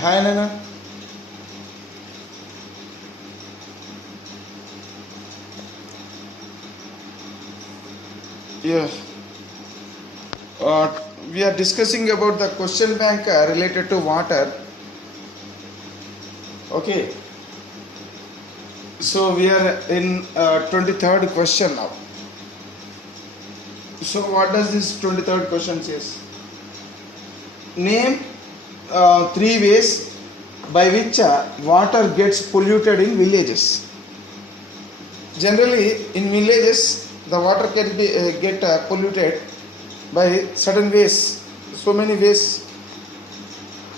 Hi Nana. Yes. We are discussing about the question bank related to water. Okay. So we are in 23rd question now. So what does this 23rd question says? Name three ways by which water gets polluted in villages. Generally, in villages, the water can be get polluted by certain ways. So many ways.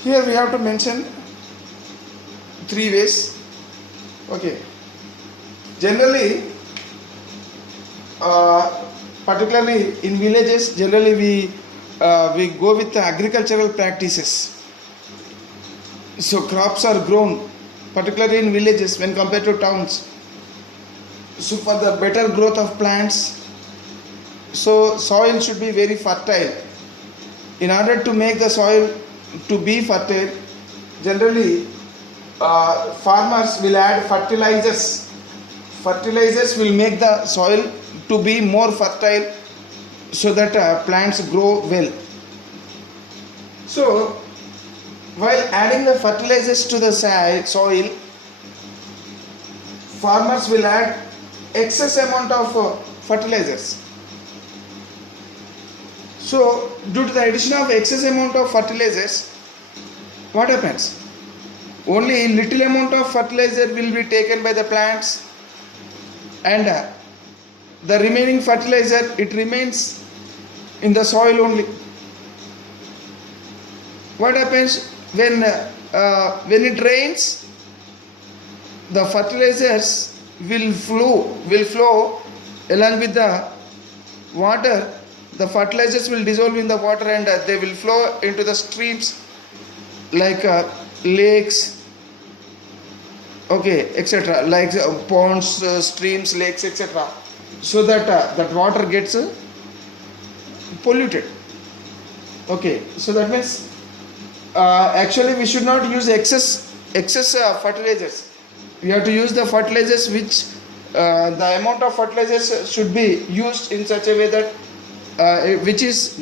Here we have to mention three ways. Okay. Generally, particularly in villages, generally we go with the agricultural practices. So crops are grown, particularly in villages when compared to towns. So for the better growth of plants, so soil should be very fertile. In order to make the soil to be fertile, generally farmers will add fertilizers. Fertilizers will make the soil to be more fertile so that plants grow well. So while adding the fertilizers to the soil, farmers will add excess amount of fertilizers. So due to the addition of excess amount of fertilizers, what happens? Only little amount of fertilizer will be taken by the plants, and the remaining fertilizer, it remains in the soil only. What happens when it rains? The fertilizers will flow along with the water. The fertilizers will dissolve in the water and they will flow into the streams like lakes, okay, etc., like ponds, streams, lakes, etc., so that that water gets polluted. Okay, so that means actually we should not use excess fertilizers. We have to use the fertilizers which the amount of fertilizers should be used in such a way that which is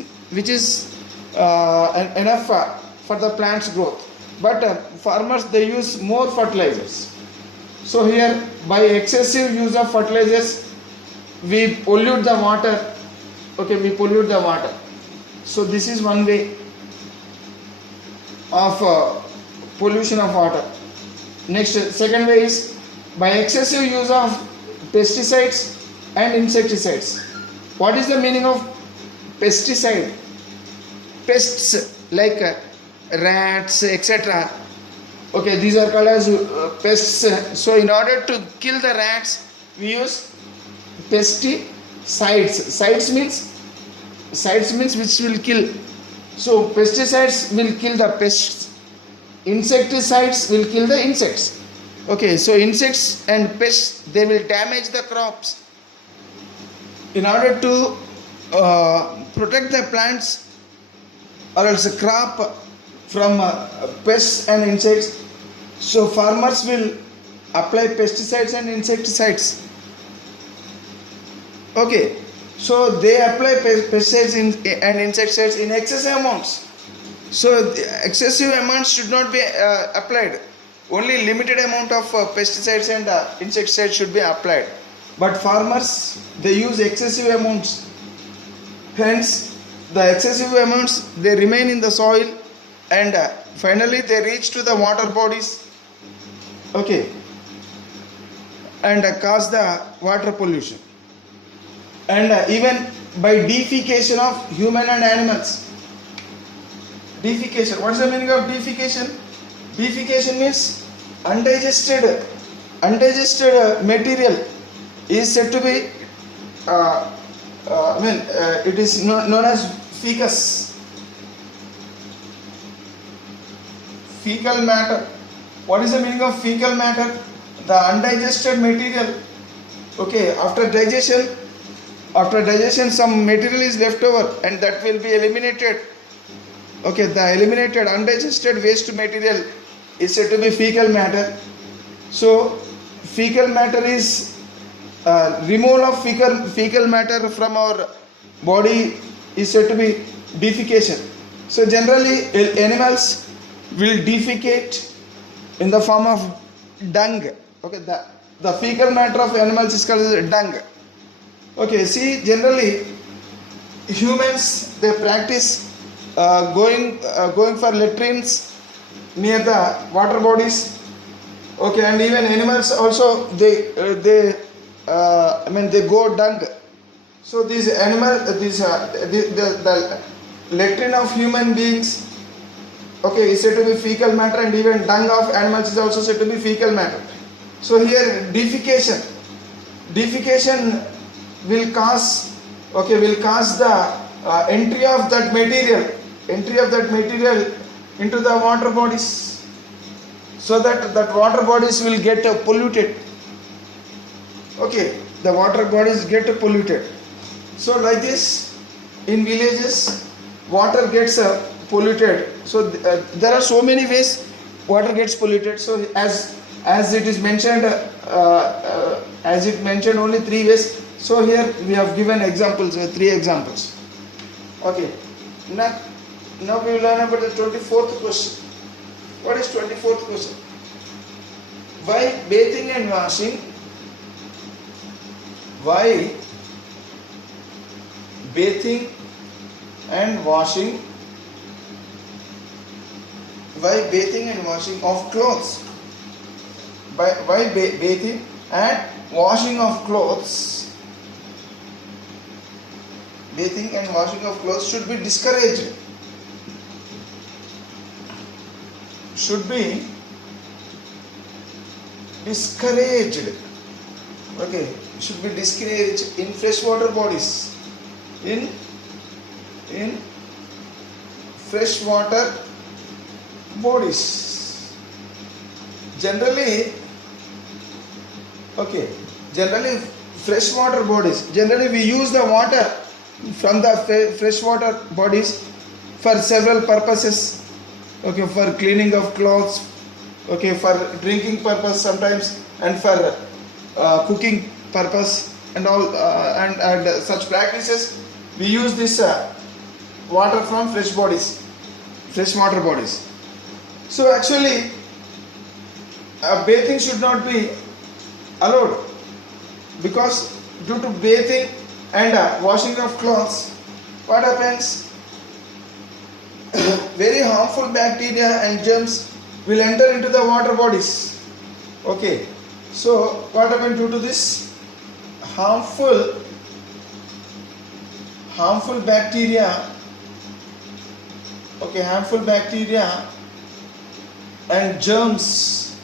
enough for the plant's growth. But farmers, they use more fertilizers. So here, by excessive use of fertilizers, we pollute the water. Okay, we pollute the water. So this is one way of pollution of water. Next, second way is by excessive use of pesticides and insecticides. What is the meaning of pesticide? Pests like rats, etc. Okay, these are called as pests. So in order to kill the rats, we use pesticides. Sides means which will kill. So pesticides will kill the pests. Insecticides will kill the insects. Okay, so insects and pests, they will damage the crops. In order to protect the plants or else a crop from pests and insects, so farmers will apply pesticides and insecticides. Okay, so they apply pesticides and insecticides in excessive amounts. So excessive amounts should not be applied. Only limited amount of pesticides and insecticides should be applied. But farmers, they use excessive amounts. Hence, the excessive amounts, they remain in the soil and finally they reach to the water bodies. Okay, and cause the water pollution. And even by defecation of human and animals. Defecation. What is the meaning of defecation? Defecation means undigested material is said to be it is known as fecus. Fecal matter. What is the meaning of fecal matter? The undigested material. Okay, after digestion some material is left over and that will be eliminated. Okay, the eliminated undigested waste material is said to be fecal matter. So fecal matter is removal of fecal matter from our body is said to be defecation. So generally animals will defecate in the form of dung. Okay, the fecal matter of animals is called as dung. Okay, see, generally humans, they practice going for latrines near the water bodies. Okay, and even animals also they go dung. So these the latrine of human beings, okay, is said to be fecal matter, and even dung of animals is also said to be fecal matter. So here defecation will cause the entry of that material into the water bodies, so that water bodies will get polluted. Okay, the water bodies get polluted. So like this, in villages, water gets polluted. So there are so many ways water gets polluted. So as it is mentioned, as it mentioned only 3 ways. So here we have given examples, 3 examples. Okay. Now we will learn about the 24th question. What is 24th question? Why bathing and washing? Why bathing and washing? Why bathing and washing of clothes? Why bathing and washing of clothes? Bathing and washing of clothes should be discouraged. Should be discouraged. Okay, should be discouraged in freshwater bodies. In freshwater bodies. Generally freshwater bodies. Generally we use the water from the freshwater bodies for several purposes. Okay, for cleaning of clothes, okay, for drinking purpose sometimes, and for cooking purpose, and all and such practices we use this water from freshwater bodies. So actually bathing should not be allowed, because due to bathing and washing of clothes, what happens? Very harmful bacteria and germs will enter into the water bodies. Okay, so what happened due to this harmful bacteria? Okay, harmful bacteria and germs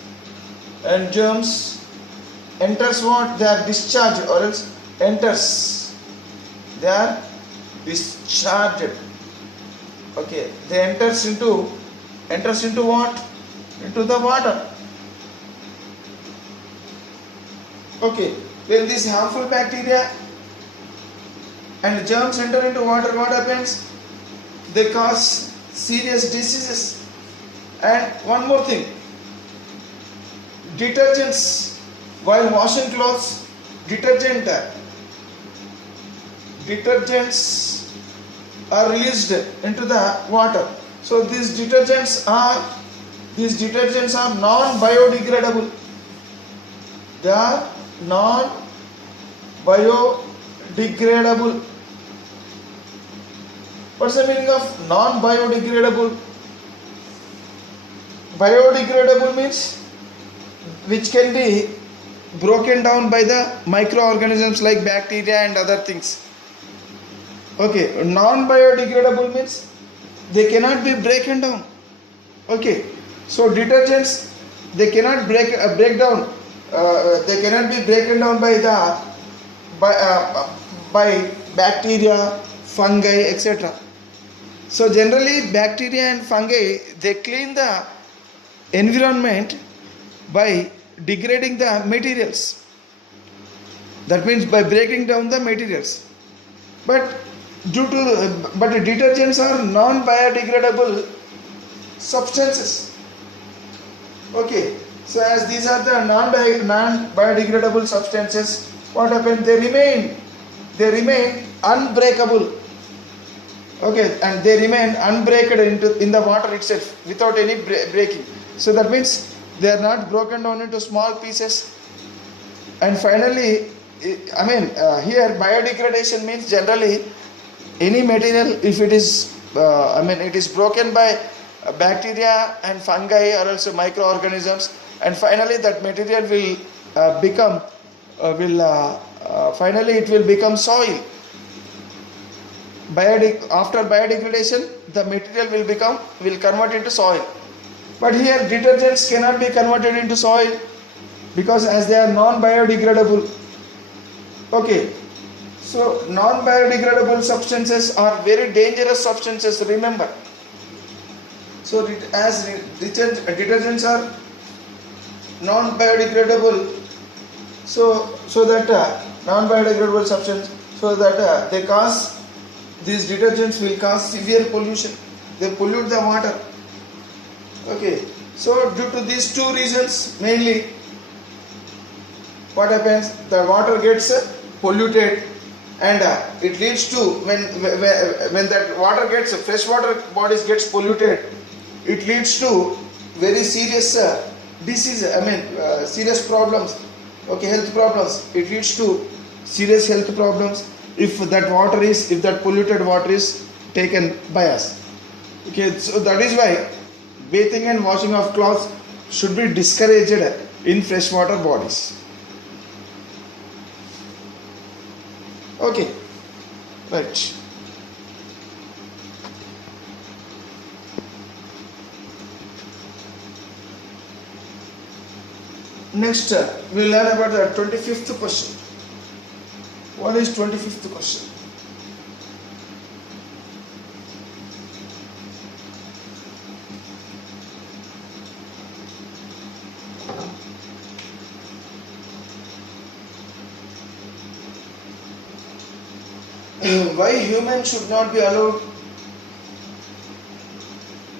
enters what? They are discharged, or else enters. They are discharged. Okay, they enters into what? Into the water. Okay, when these harmful bacteria and germs enter into water, what happens? They cause serious diseases. And one more thing, detergents, while washing clothes, detergents are released into the water. So these detergents are non-biodegradable. They are non-biodegradable. What's the meaning of non-biodegradable? Biodegradable means which can be broken down by the microorganisms like bacteria and other things. Okay, non-biodegradable means they cannot be broken down. Okay, so detergents, they cannot break down. They cannot be broken down by bacteria, fungi, etc. So generally, bacteria and fungi, they clean the environment by degrading the materials. That means by breaking down the materials. But detergents are non-biodegradable substances. Okay, so as these are the non-biodegradable substances, what happens? They remain unbreakable. Okay, and they remain unbreaked in the water itself without any breaking. So that means they are not broken down into small pieces. And finally, here biodegradation means generally any material, if it is it is broken by bacteria and fungi or also microorganisms, and finally that material will finally it will become soil. After biodegradation, the material will convert into soil. But here detergents cannot be converted into soil because as they are non-biodegradable. Okay, so non-biodegradable substances are very dangerous substances, remember. So as detergents are non-biodegradable, so that non-biodegradable substance, so that these detergents will cause severe pollution. They pollute the water. Okay, so due to these two reasons mainly, what happens? The water gets polluted, and it leads to when that water gets freshwater bodies gets polluted, it leads to very serious disease. Serious problems. Okay, health problems. It leads to serious health problems if that polluted water is taken by us. Okay, so that is why bathing and washing of clothes should be discouraged in freshwater bodies. Okay, right. Next, we'll learn about the 25th question. What is 25th question? Why humans should not be allowed?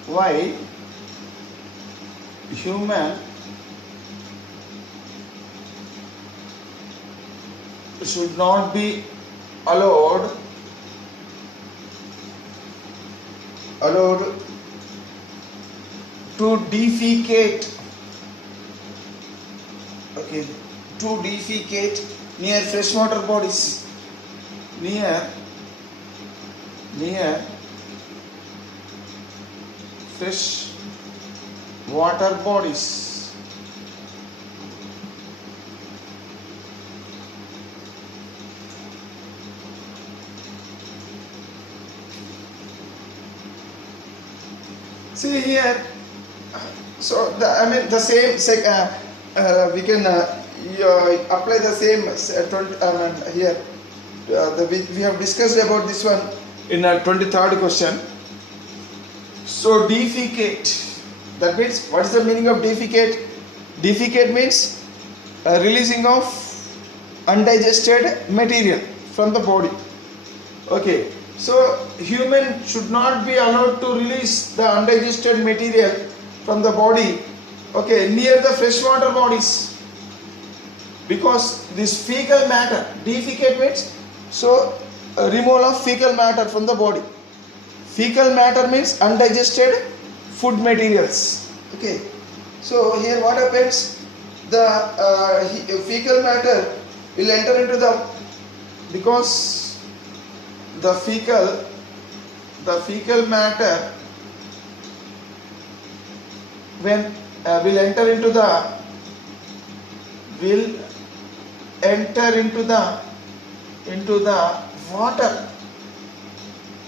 Why human should not be allowed to defecate, okay, to defecate near freshwater bodies, near fresh water bodies. See here, so the same we can apply the same here. We have discussed about this one in our 23rd question. So defecate, that means, what is the meaning of defecate? Defecate means releasing of undigested material from the body. Okay, so human should not be allowed to release the undigested material from the body, okay, near the freshwater bodies, because this fecal matter, defecate means, so removal of fecal matter from the body. Fecal matter means undigested food materials. Okay, so here what happens? The fecal matter will enter into the, because the fecal matter when will enter into the water,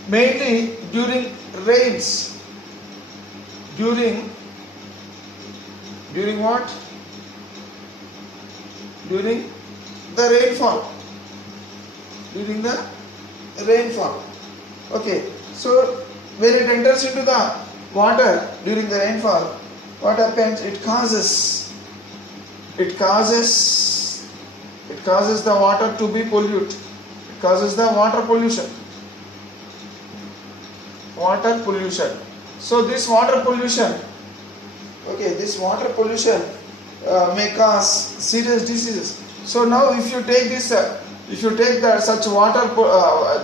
mainly during rains, during what? During the rainfall. Okay, so when it enters into the water during the rainfall, what happens? It causes the water to be polluted. It causes the water pollution. So this water pollution, Okay, this water pollution may cause serious diseases. So now, if you take this, if you take that such water,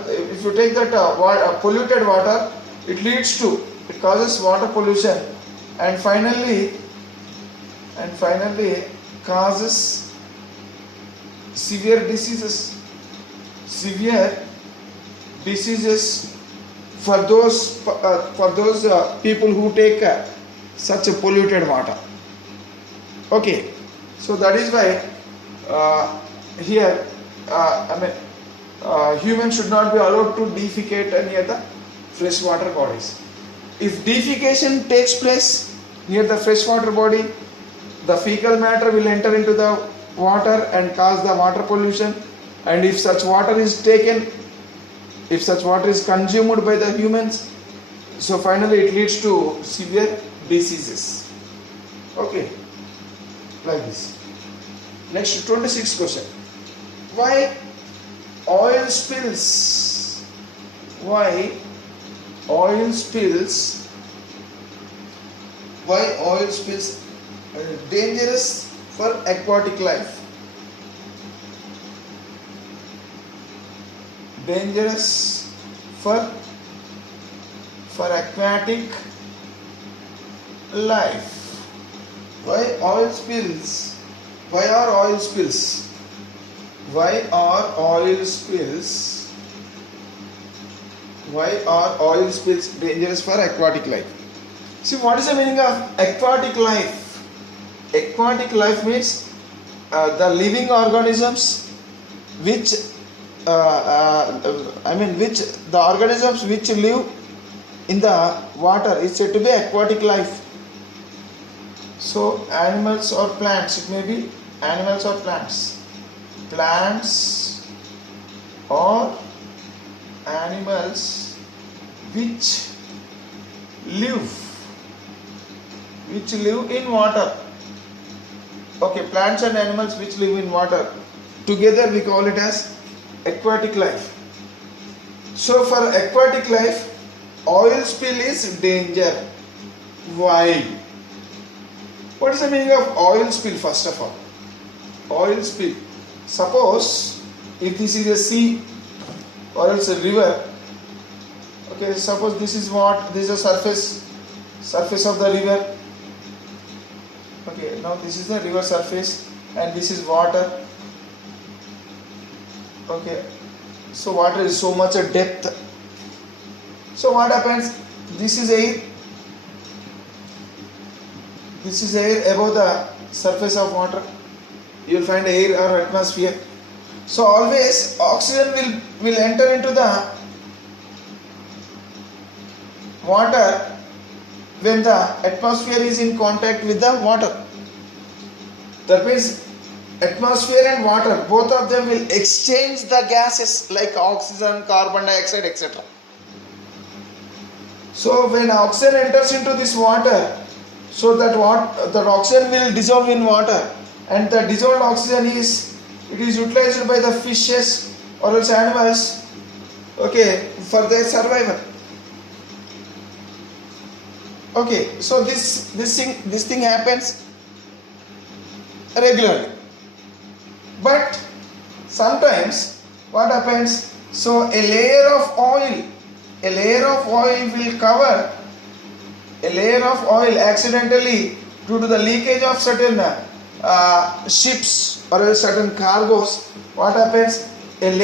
if you take that polluted water, it causes water pollution, and finally causes severe diseases. Severe diseases for those people who take such a polluted water. Okay, so that is why here humans should not be allowed to defecate near the freshwater bodies. If defecation takes place near the freshwater body, the fecal matter will enter into the water and cause the water pollution. And if such water is consumed by the humans, so finally it leads to severe diseases. Okay, like this. Next, 26th question. Why oil spills? Why oil spills dangerous for aquatic life? Dangerous for aquatic life. Why oil spills? Why are oil spills? Why are oil spills? Why are oil spills dangerous for aquatic life? See, what is the meaning of aquatic life? Aquatic life means the living organisms which the organisms which live in the water is said to be aquatic life. So animals or plants, it may be animals or plants. Plants or animals which live in water. Okay, plants and animals which live in water. Together we call it as aquatic life. So for aquatic life, oil spill is danger. Why? What is the meaning of oil spill first of all? Oil spill. Suppose if this is a sea or else a river. Okay, suppose this is a surface of the river. Okay, now this is the river surface and this is water. Okay, so water is so much a depth. So what happens? This is air above the surface of water. You will find air or atmosphere. So always oxygen will enter into the water when the atmosphere is in contact with the water. That means atmosphere and water, both of them will exchange the gases like oxygen, carbon dioxide, etc. So when oxygen enters into this water, so that oxygen will dissolve in water, and the dissolved oxygen is utilized by the fishes or else animals, okay, for their survival. Okay, so this thing happens regularly. But sometimes what happens? So a layer of oil will cover accidentally due to the leakage of certain ships or certain cargoes. What happens? A thin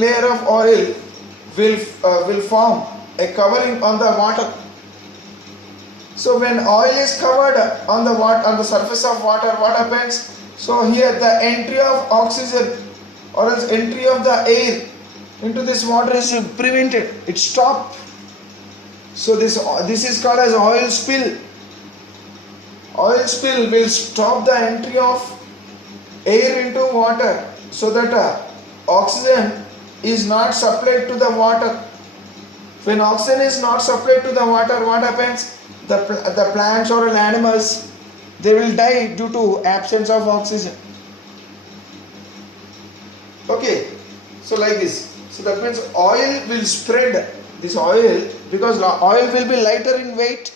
layer of oil will form a covering on the water. So when oil is covered on the surface of water, what happens? So here the entry of oxygen or else entry of the air into this water is prevented. It stopped. So this is called as oil spill. Oil spill will stop the entry of air into water so that oxygen is not supplied to the water. When oxygen is not supplied to the water, what happens? The plants or animals, they will die due to absence of oxygen. Okay, so like this. So that means oil will spread. This oil, because oil will be lighter in weight,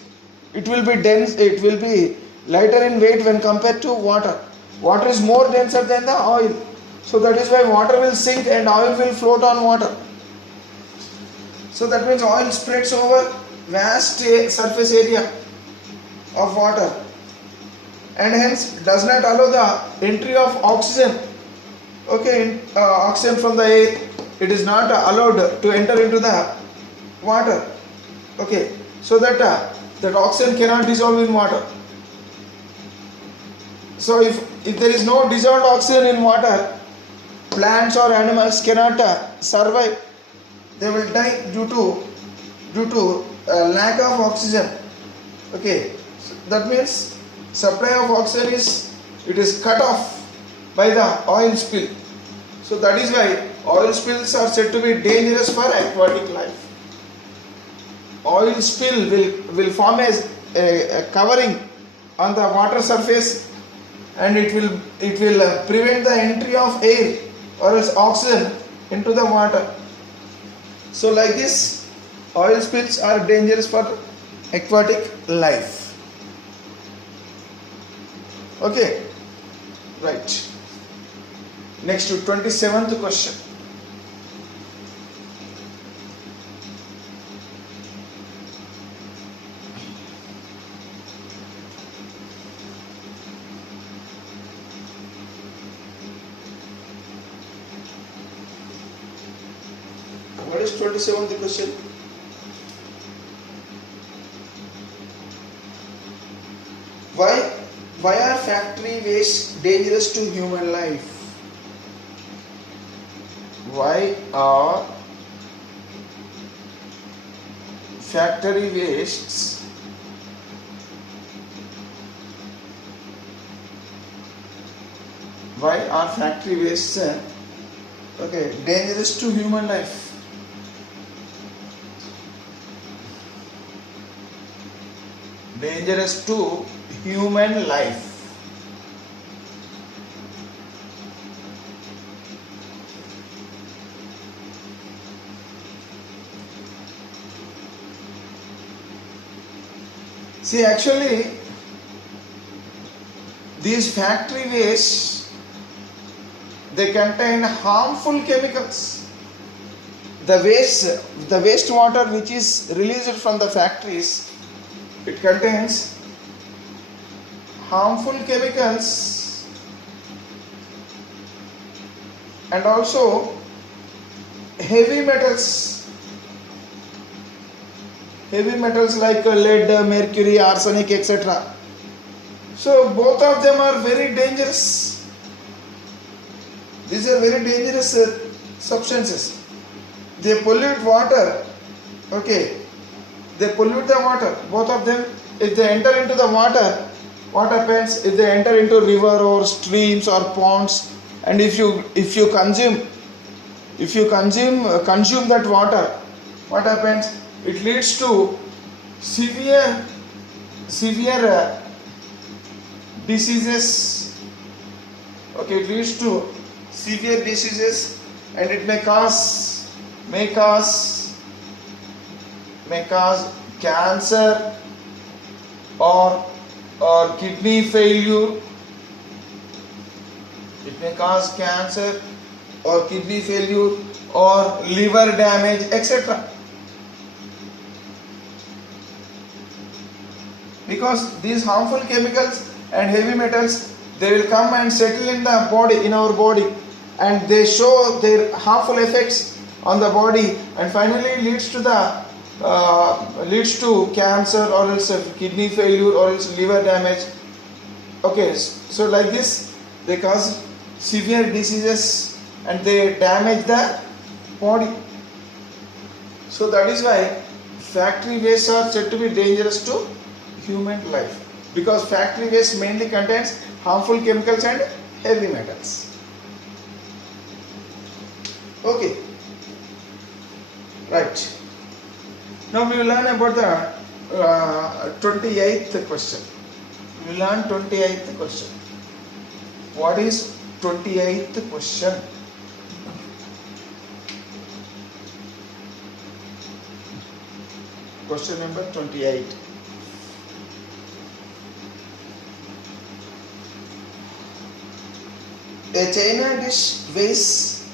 it will be dense, it will be lighter in weight when compared to water. Water is more denser than the oil. So that is why water will sink and oil will float on water. So that means oil spreads over vast surface area of water and hence does not allow the entry of oxygen. Okay, oxygen from the air, it is not allowed to enter into the water. Okay, so that that oxygen cannot dissolve in water. So if there is no dissolved oxygen in water, plants or animals cannot survive. They will die due to lack of oxygen. Okay, so that means supply of oxygen is cut off by the oil spill. So that is why oil spills are said to be dangerous for aquatic life. Oil spill will form a covering on the water surface, and it will prevent the entry of air or else oxygen into the water. So like this, oil spills are dangerous for aquatic life. Okay, right. Next to 27th question. What is 27th question? Why are factory waste dangerous to human life? Why are factory wastes dangerous to human life? Dangerous to human life. See, actually, these factory wastes, they contain harmful chemicals. The wastewater which is released from the factories, it contains harmful chemicals and also heavy metals like lead, mercury, arsenic, etc. So both of them are very dangerous. These are very dangerous substances. They pollute water. Okay, they pollute the water. Both of them, if they enter into the water, what happens? If they enter into river or streams or ponds, and if you consume that water, what happens? It leads to severe diseases. Okay, it leads to severe diseases, and it may cause cancer or kidney failure. It may cause cancer or kidney failure or liver damage, etc. Because these harmful chemicals and heavy metals, they will come and settle in the body, in our body, and they show their harmful effects on the body, and finally leads to cancer or else kidney failure or else liver damage. Okay, so like this, they cause severe diseases and they damage the body. So that is why factory wastes are said to be dangerous to human life, because factory waste mainly contains harmful chemicals and heavy metals. Okay, right. Now we will learn about the 28th question. We will learn 28th question. What is 28th question? Question number 28. A China dish weighs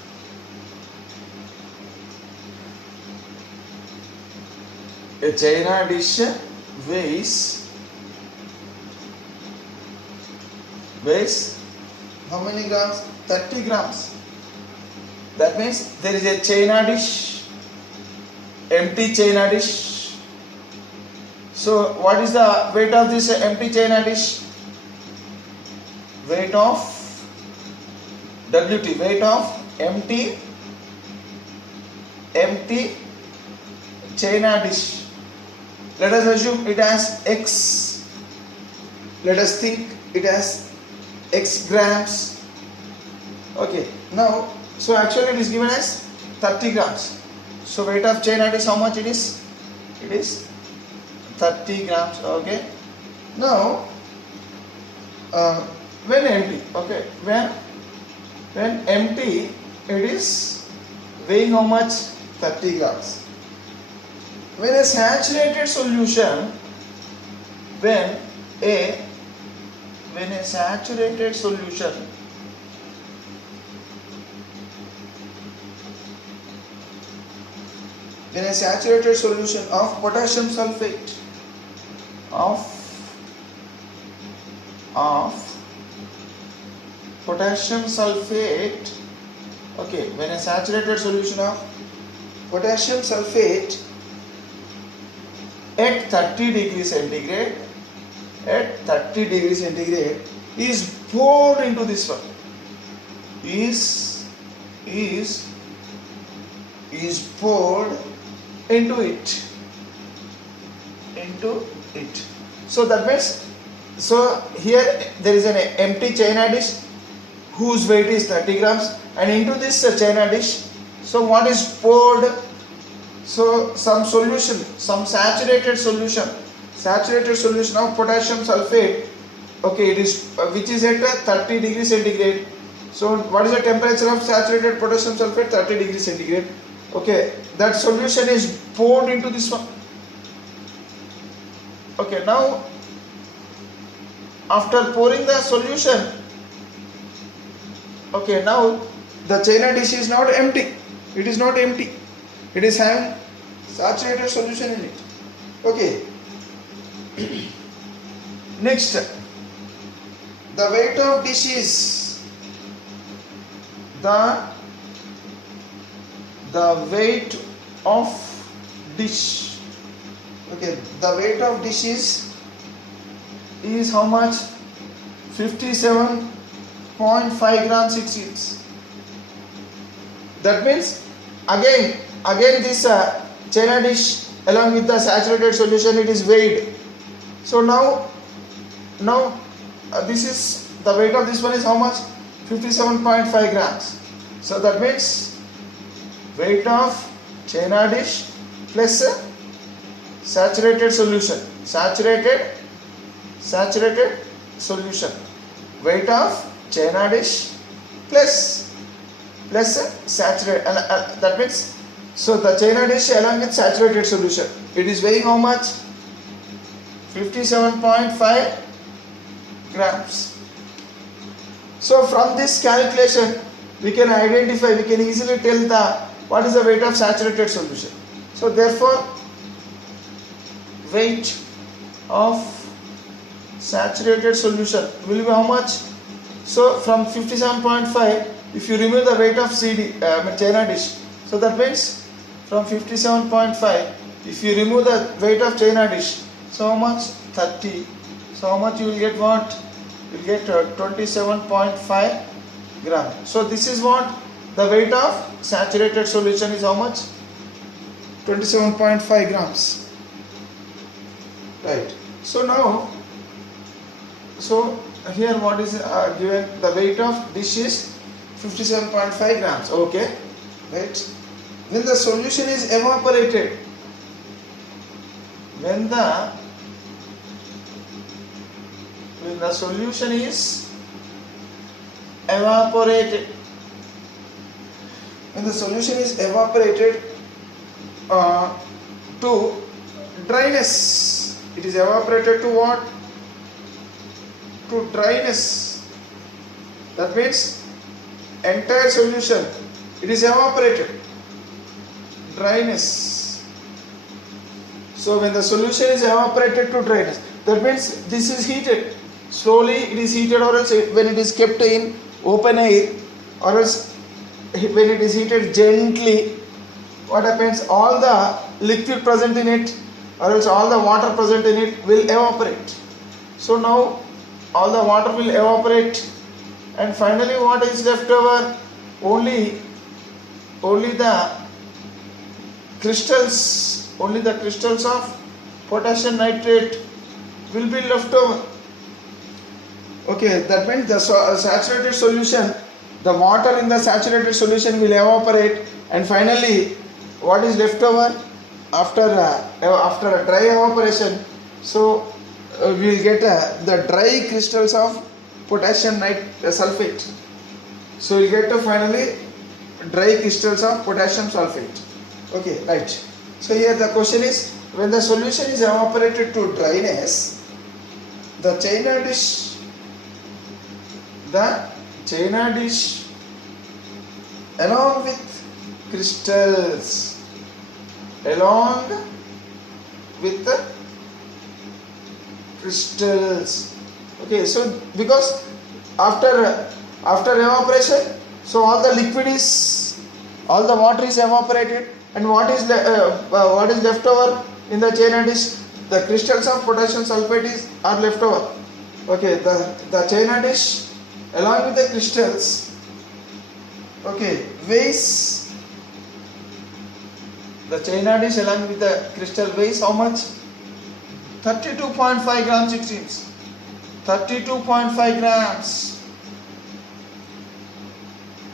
weighs how many grams? 30 grams. That means there is a China dish, empty China dish. So what is the weight of this empty China dish? Weight of WT, weight of empty China dish. Let us assume it has X. Let us think it has X grams. Okay, now, so actually it is given as 30 grams. So weight of China dish, how much it is? It is 30 grams. Okay. Now, when empty, okay, when empty, it is weighing how much? 30 grams. When a saturated solution, when a saturated solution of potassium sulfate okay, when a saturated solution of potassium sulfate at 30 degrees centigrade is poured into this one, is poured into it. So that means, so here there is an empty China dish whose weight is 30 grams, and into this China dish, so what is poured? So some solution, some saturated solution of potassium sulfate, okay, it is which is at 30 degrees centigrade. So what is the temperature of saturated potassium sulfate? 30 degrees centigrade. Okay, that solution is poured into this one. Okay, now after pouring the solution, okay, now the China dish is not empty. It is not empty. It is having saturated solution in it. Okay. Next, the weight of dish is the weight of dish. Okay, the weight of dish is how much? 57.5 grams 6 units. That means again this China dish along with the saturated solution, it is weighed. So now this is the weight of this one is how much? 57.5 grams. So that means weight of China dish plus saturated solution, weight of China dish plus saturated, that means, so the China dish along with saturated solution, it is weighing how much? 57.5 grams. So from this calculation we can easily tell what is the weight of saturated solution. So therefore weight of saturated solution will be how much? So from 57.5, if you remove the weight of China dish, so that means from 57.5, if you remove the weight of China dish, so how much? 30. So how much you will get? What? You will get 27.5 gram. So this is what the weight of saturated solution is. How much? 27.5 grams. Right. So now, so here what is given? The weight of dish is 57.5 grams. Okay. Right. When the solution is evaporated, when the solution is evaporated, to dryness, it is evaporated to what? To dryness. That means entire solution, it is evaporated. Dryness. So when the solution is evaporated to dryness, that means this is heated. Slowly it is heated, or else when it is kept in open air, or else when it is heated gently, what happens? All the liquid present in it, or else all the water present in it will evaporate. So now all the water will evaporate, and finally what is left over? Only the crystals, only the crystals of potassium nitrate will be left over. Okay, that means the saturated solution, the water in the saturated solution will evaporate, and finally what is left over after a dry evaporation? So we will get the dry crystals of potassium sulfate. So we will get finally dry crystals of potassium sulfate. Okay, right. So here the question is, when the solution is evaporated to dryness, the China dish along with crystals, okay, so because after evaporation, so all the water is evaporated, and what is left over in the China dish? The crystals of potassium sulfate are left over. Okay, the China dish along with the crystals, okay, weighs, the China dish along with the crystal weighs how much? 32.5 grams, it seems. 32.5 grams.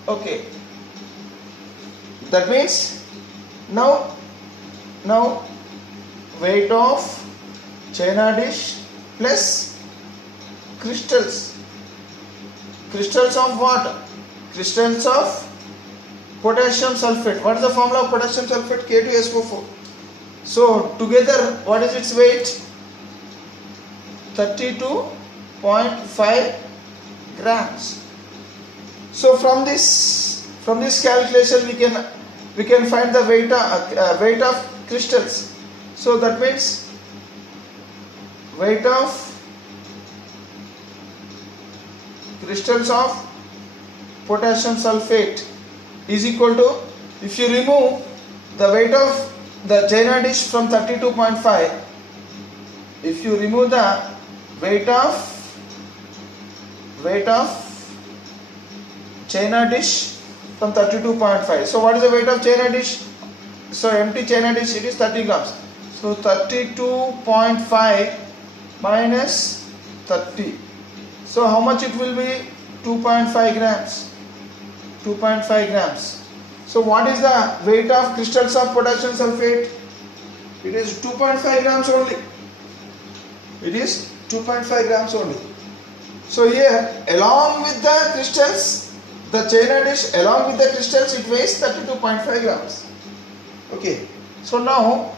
Okay, that means now weight of China dish plus crystals of what? Crystals of potassium sulfate. What is the formula of potassium sulfate? K2SO4. So together what is its weight? 32.5 grams. So from this calculation we can find the weight of crystals. So that means weight of crystals of potassium sulfate is equal to, if you remove the weight of the China dish from 32.5, if you remove the weight of China dish from 32.5, so what is the weight of China dish? So empty China dish, it is 30 grams. So 32.5 minus 30. So how much it will be? 2.5 grams. 2.5 grams. So what is the weight of crystals of potassium sulfate? It is 2.5 grams only. It is 2.5 grams only. So here, along with the crystals, the China dish along with the crystals, it weighs 32.5 grams. Okay. So now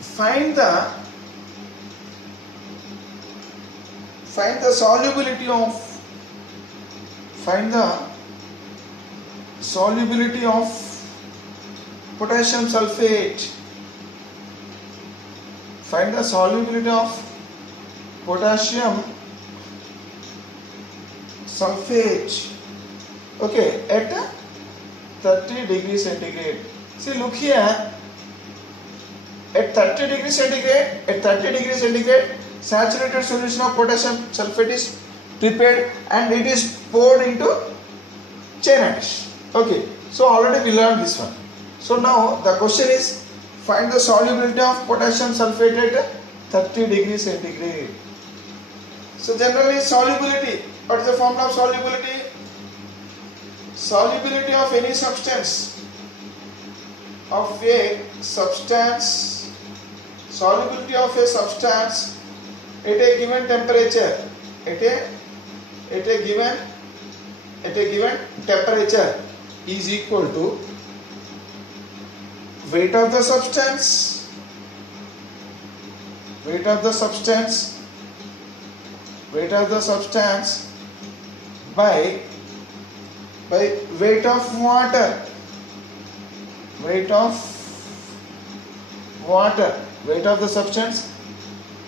find the solubility of potassium sulfate. Find the solubility of potassium sulfate. Okay, at 30 degrees centigrade. See, look here. At 30 degrees centigrade, saturated solution of potassium sulfate is prepared and it is poured into China dish. Okay, so already we learned this one. So now the question is, find the solubility of potassium sulfate at 30 degrees centigrade. So generally solubility, what is the formula of solubility? Solubility of any substance, solubility of a substance at a given temperature, at a given temperature is equal to weight of the substance by by weight of water. Weight of water. Weight of the substance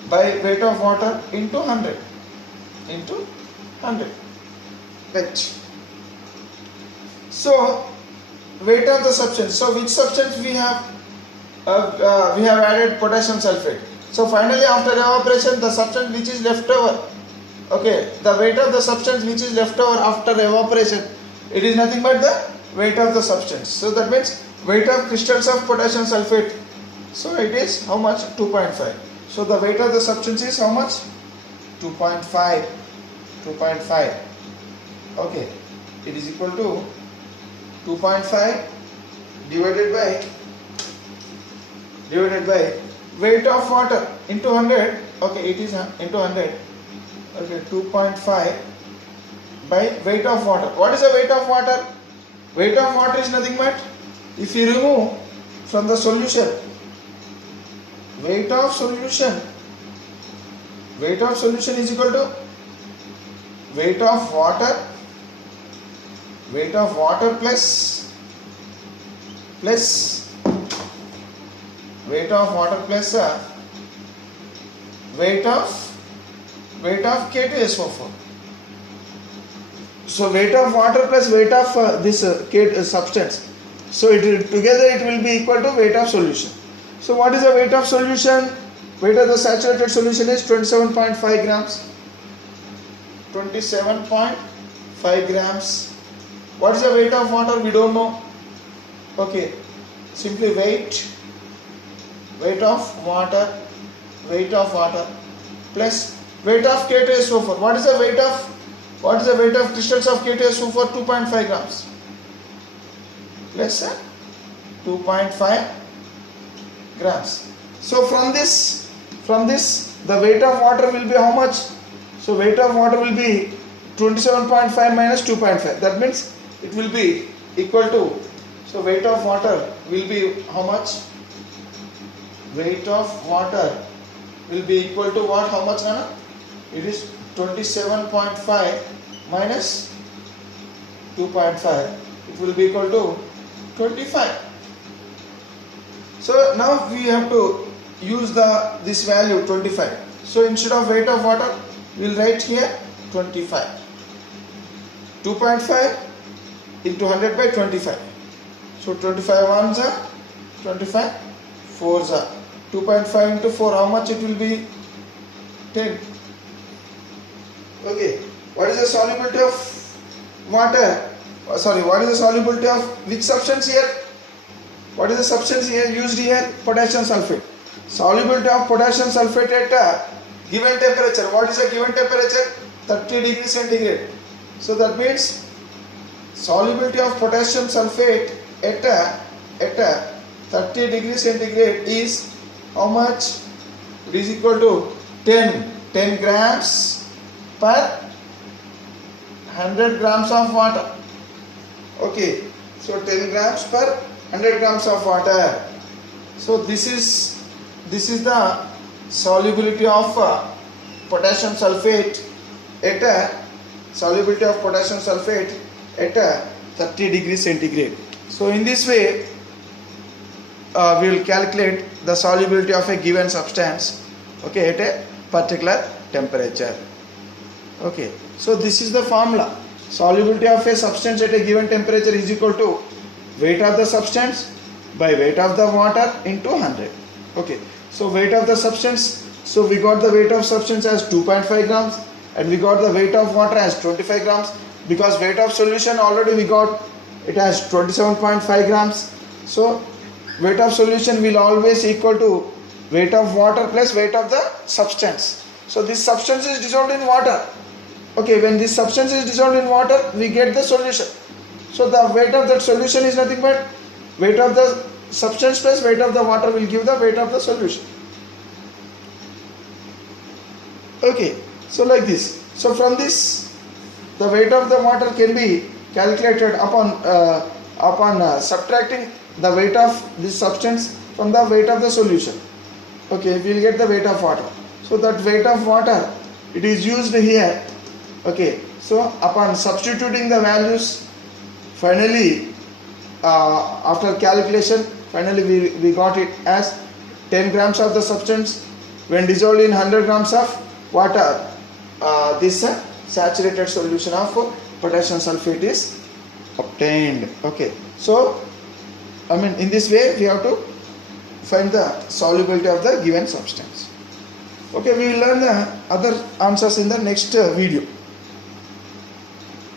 by weight of water into 100. Into 100. H. So weight of the substance. So which substance we have? We have added potassium sulfate. So finally, after evaporation, the substance which is left over, okay, the weight of the substance which is left over after evaporation, it is nothing but the weight of the substance. So that means weight of crystals of potassium sulfate. So it is how much? 2.5. So the weight of the substance is how much? 2.5. 2.5. Okay, it is equal to 2.5 divided by weight of water into 100. Okay, it is into 100. Okay, 2.5 by weight of water. What is the weight of water? Weight of water is nothing but, if you remove from the solution, weight of solution is equal to weight of water plus weight of water plus weight of K2SO4. So weight of water plus weight of this substance. So together it will be equal to weight of solution. So what is the weight of solution? Weight of the saturated solution is 27.5 grams. 27.5 grams. What is the weight of water? We don't know. Okay, simply weight of water plus weight of K2SO4. What is the weight of crystals of K2SO4? 2.5 grams plus 2.5 grams. So from this the weight of water will be how much? So weight of water will be 27.5 minus 2.5. That means it will be equal to, so weight of water will be how much? Weight of water will be equal to what? How much, Nana? It is 27.5 minus 2.5. It will be equal to 25. So now we have to use this value 25. So instead of weight of water, we will write here 25. 2.5 into 100 by 25. So 25 ones are 25, 4s are 2.5 into 4. How much it will be? 10. Okay. What is the solubility of water? What is the solubility of which substance here? What is the substance here used here? Potassium sulfate. Solubility of potassium sulfate at a given temperature. What is the given temperature? 30 degrees centigrade. So that means solubility of potassium sulfate at a 30 degrees centigrade is how much? It is equal to 10 grams per 100 grams of water. Okay, so 10 grams per 100 grams of water. So this is the solubility of potassium sulfate at a 30 degrees centigrade. So in this way we will calculate the solubility of a given substance, okay, at a particular temperature. Okay, so this is the formula. Solubility of a substance at a given temperature is equal to weight of the substance by weight of the water into 100. Okay, so weight of the substance, so we got the weight of substance as 2.5 grams and we got the weight of water as 25 grams. Because weight of solution already we got it as 27.5 grams. So weight of solution will always equal to weight of water plus weight of the substance. So this substance is dissolved in water. Okay, when this substance is dissolved in water, we get the solution. So the weight of that solution is nothing but weight of the substance plus weight of the water will give the weight of the solution. Okay, so like this. So from this, the weight of the water can be calculated upon subtracting the weight of this substance from the weight of the solution. Okay, we will get the weight of water. So that weight of water, it is used here. Okay, so upon substituting the values Finally, after calculation, finally we got it as 10 grams of the substance when dissolved in 100 grams of water. This saturated solution of potassium sulfate is obtained. Okay, so I mean, in this way we have to find the solubility of the given substance. Okay, we will learn the other answers in the next video.